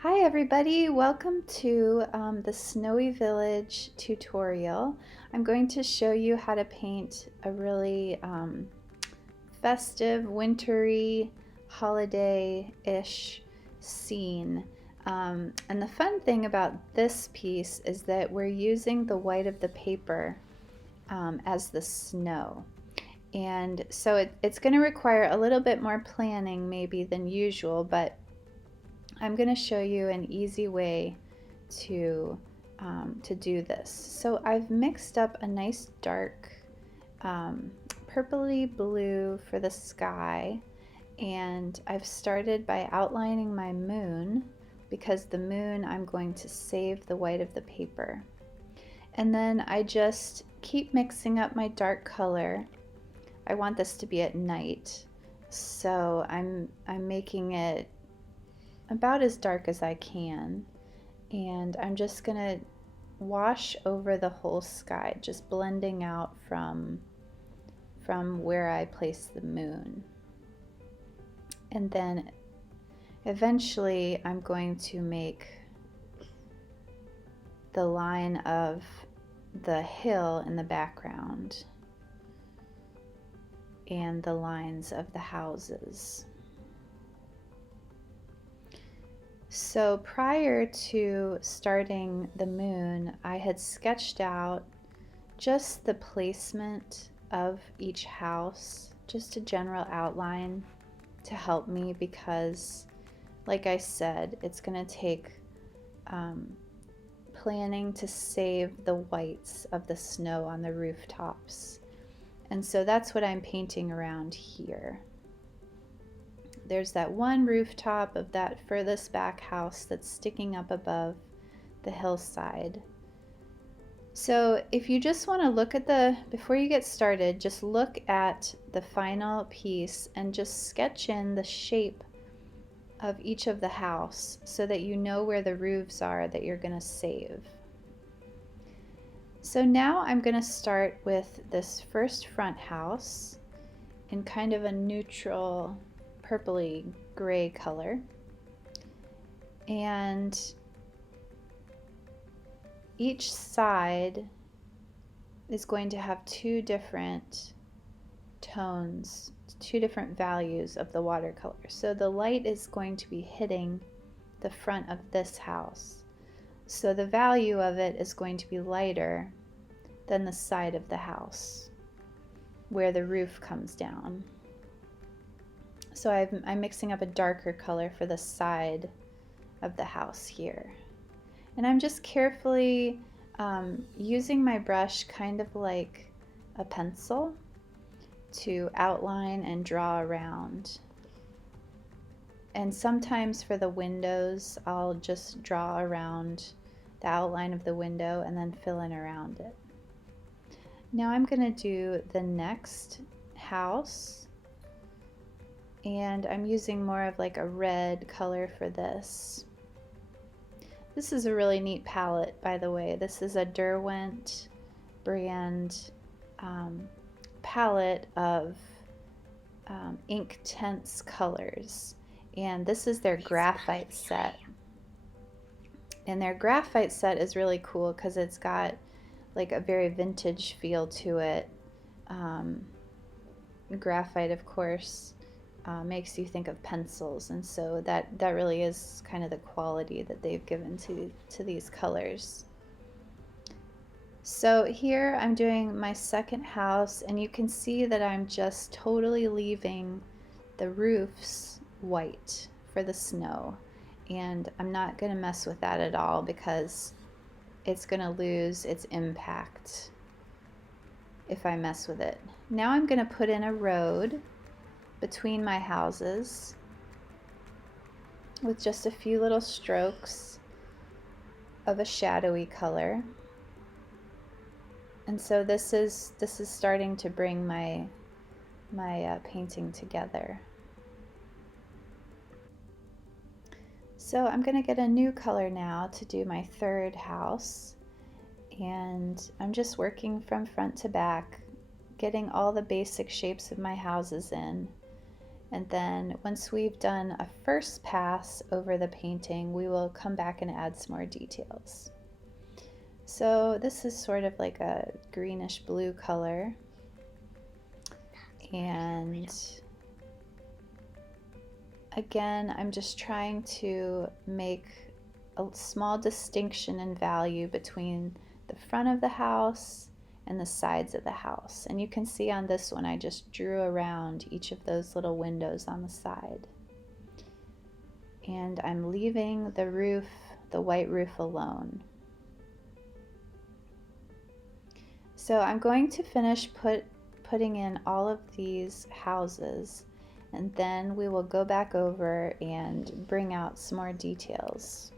Hi everybody, welcome to the Snowy Village tutorial. I'm going to show you how to paint a really festive, wintry, holiday-ish scene. And the fun thing about this piece is that we're using the white of the paper as the snow. And so it's going to require a little bit more planning maybe than usual, but I'm going to show you an easy way to do this. So I've mixed up a nice dark purpley blue for the sky, and I've started by outlining my moon because the moon I'm going to save the white of the paper. And then I just keep mixing up my dark color. I want this to be at night, so I'm making it about as dark as I can, and I'm just gonna wash over the whole sky, just blending out from where I place the moon. And then eventually I'm going to make the line of the hill in the background and the lines of the houses. So prior to starting the moon, I had sketched out just the placement of each house, just a general outline to help me because, like I said, it's going to take planning to save the whites of the snow on the rooftops. And so that's what I'm painting around here. There's that one rooftop of that furthest back house that's sticking up above the hillside. So if you just want to look at before you get started, just look at the final piece and just sketch in the shape of each of the house so that you know where the roofs are that you're going to save. So now I'm going to start with this first front house in kind of a neutral purpley gray color, and each side is going to have two different tones, two different values of the watercolor. So the light is going to be hitting the front of this house, so the value of it is going to be lighter than the side of the house where the roof comes down. So I'm mixing up a darker color for the side of the house here. And I'm just carefully using my brush kind of like a pencil to outline and draw around. And sometimes for the windows, I'll just draw around the outline of the window and then fill in around it. Now I'm going to do the next house. And I'm using more of like a red color for this. This is a really neat palette, by the way. This is a Derwent brand palette of Inktense colors. And this is their graphite set. And their graphite set is really cool because it's got like a very vintage feel to it. Graphite, of course, makes you think of pencils, and so that really is kind of the quality that they've given to these colors. So here I'm doing my second house, and you can see that I'm just totally leaving the roofs white for the snow, and I'm not going to mess with that at all because it's going to lose its impact if I mess with it. Now I'm going to put in a road between my houses with just a few little strokes of a shadowy color. And so this is starting to bring my painting together. So I'm going to get a new color now to do my third house, and I'm just working from front to back, getting all the basic shapes of my houses in. And then once we've done a first pass over the painting, we will come back and add some more details. So this is sort of like a greenish blue color. And again, I'm just trying to make a small distinction in value between the front of the house and the sides of the house. And you can see on this one, I just drew around each of those little windows on the side. And I'm leaving the roof, the white roof, alone. So I'm going to finish putting in all of these houses, and then we will go back over and bring out some more details.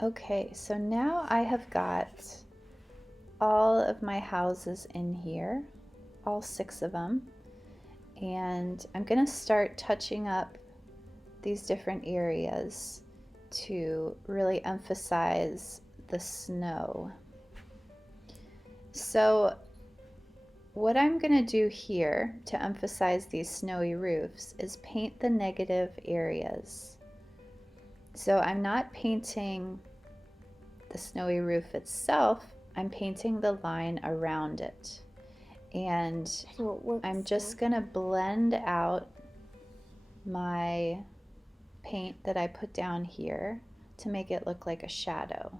Okay, so now I have got all of my houses in here, all 6 of them, and I'm going to start touching up these different areas to really emphasize the snow. So what I'm going to do here to emphasize these snowy roofs is paint the negative areas. So I'm not painting the snowy roof itself, I'm painting the line around it. And I'm just going to blend out my paint that I put down here to make it look like a shadow.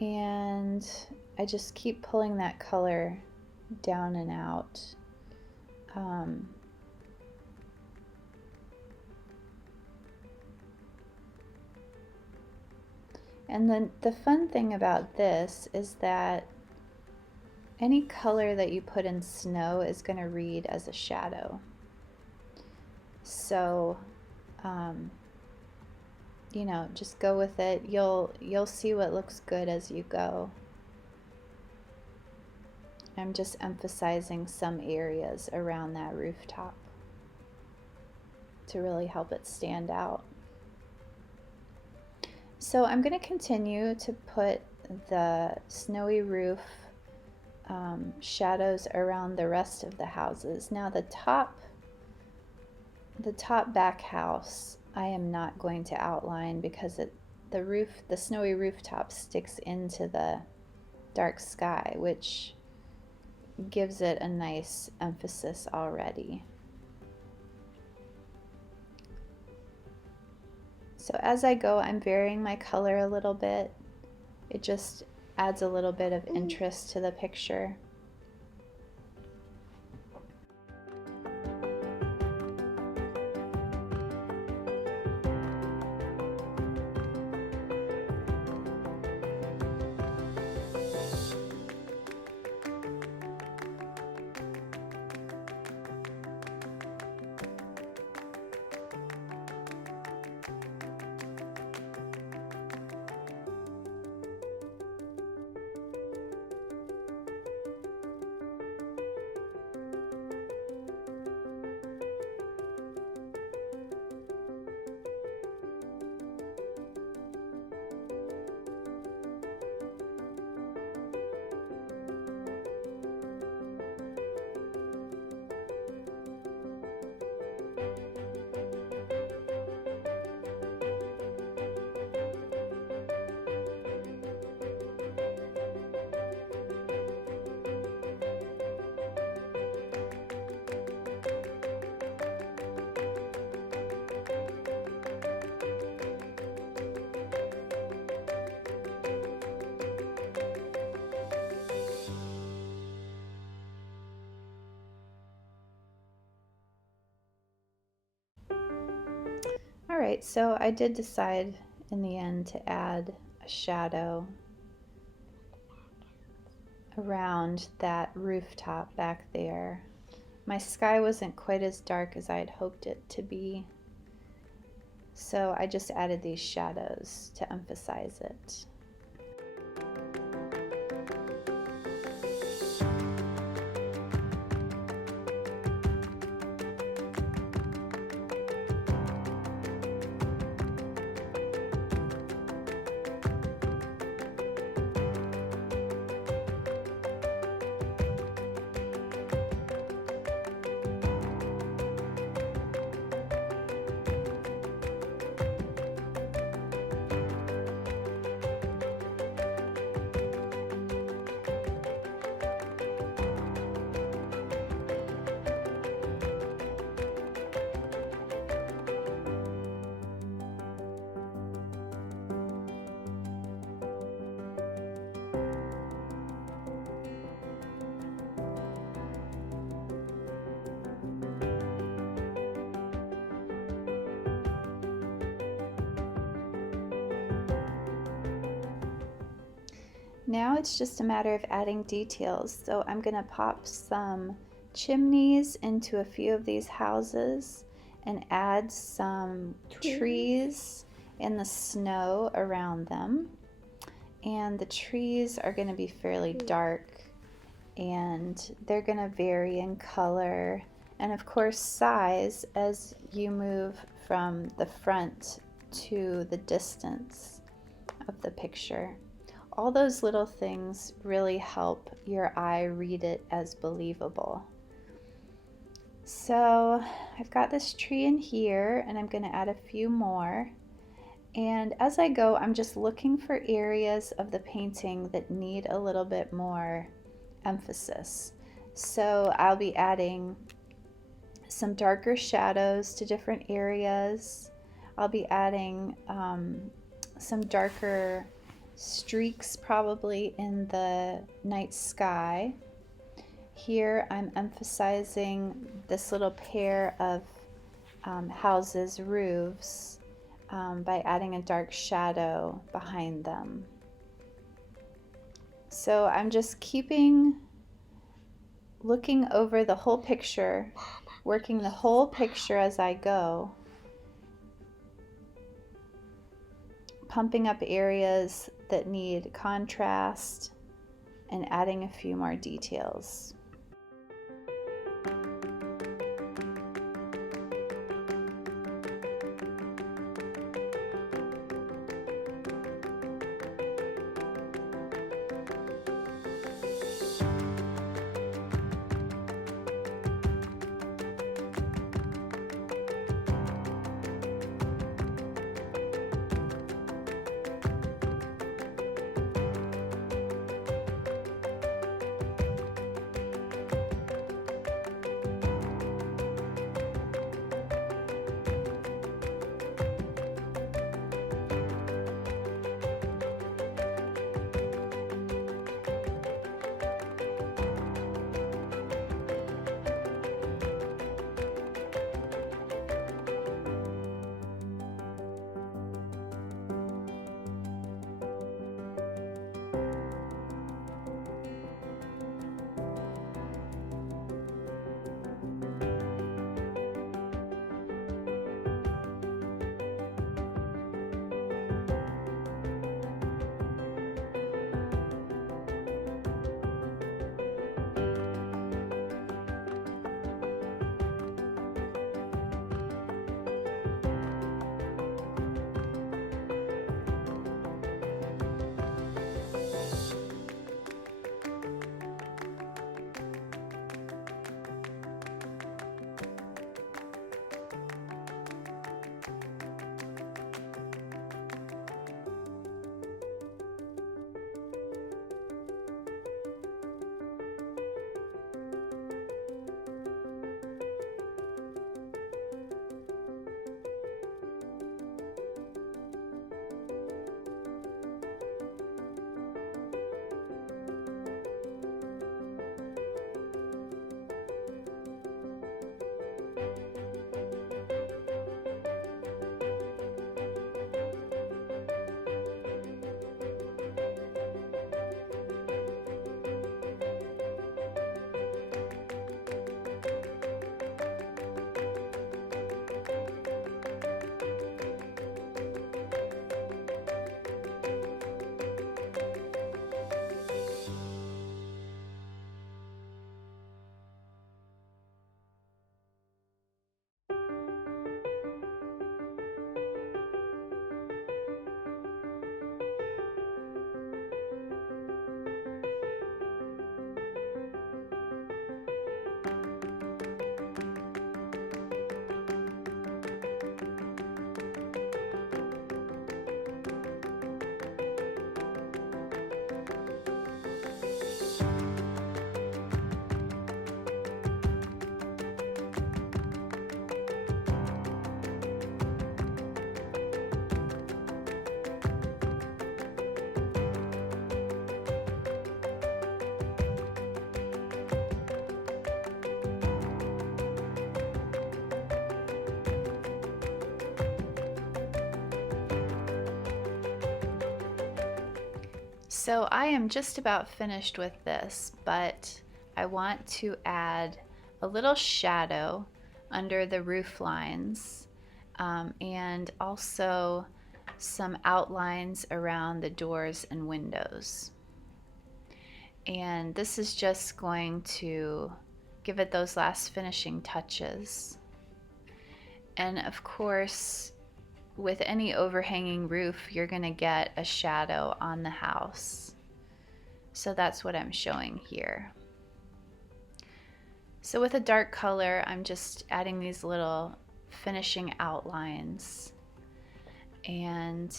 And I just keep pulling that color down and out. And then the fun thing about this is that any color that you put in snow is going to read as a shadow. So, you know, just go with it. You'll see what looks good as you go. I'm just emphasizing some areas around that rooftop to really help it stand out. So I'm going to continue to put the snowy roof shadows around the rest of the houses. Now the top back house I am not going to outline because the snowy rooftop sticks into the dark sky, which gives it a nice emphasis already. So as I go, I'm varying my color a little bit. It just adds a little bit of interest to the picture. Alright, so I did decide in the end to add a shadow around that rooftop back there. My sky wasn't quite as dark as I had hoped it to be, so I just added these shadows to emphasize it. Now it's just a matter of adding details. So I'm going to pop some chimneys into a few of these houses and add some trees in the snow around them. And the trees are going to be fairly dark and they're going to vary in color and of course size as you move from the front to the distance of the picture. All those little things really help your eye read it as believable. So I've got this tree in here and I'm going to add a few more. And as I go, I'm just looking for areas of the painting that need a little bit more emphasis. So I'll be adding some darker shadows to different areas. I'll be adding some darker streaks probably in the night sky. Here I'm emphasizing this little pair of houses' roofs by adding a dark shadow behind them. So I'm just looking over the whole picture, working the whole picture as I go, pumping up areas that need contrast and adding a few more details. So I am just about finished with this, but I want to add a little shadow under the roof lines, and also some outlines around the doors and windows. And this is just going to give it those last finishing touches. And of course, with any overhanging roof, you're going to get a shadow on the house. So that's what I'm showing here. So with a dark color, I'm just adding these little finishing outlines, and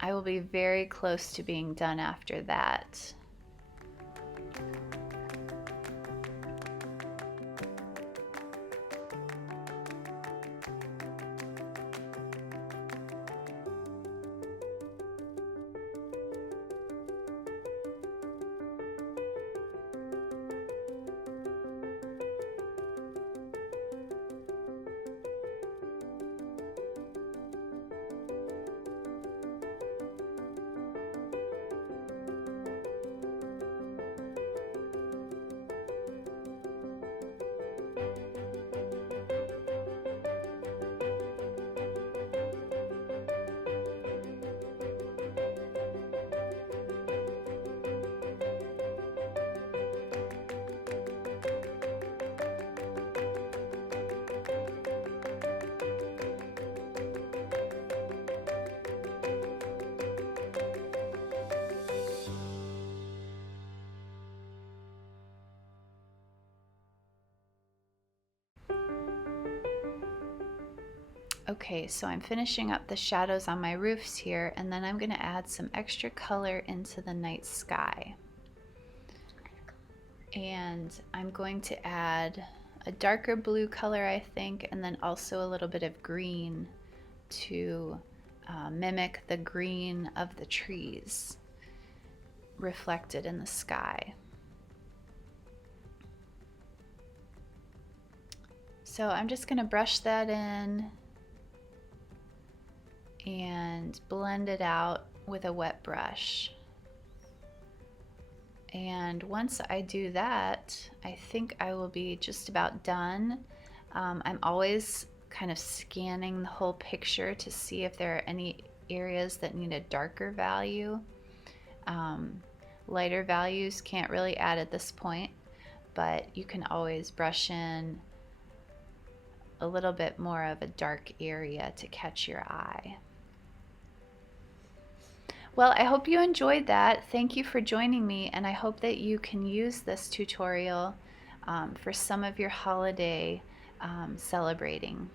I will be very close to being done after that. Okay, so I'm finishing up the shadows on my roofs here, and then I'm going to add some extra color into the night sky. And I'm going to add a darker blue color, I think, and then also a little bit of green to mimic the green of the trees reflected in the sky. So I'm just going to brush that in and blend it out with a wet brush. And once I do that, I think I will be just about done. I'm always kind of scanning the whole picture to see if there are any areas that need a darker value. Lighter values can't really add at this point, but you can always brush in a little bit more of a dark area to catch your eye. Well, I hope you enjoyed that. Thank you for joining me, and I hope that you can use this tutorial for some of your holiday celebrating.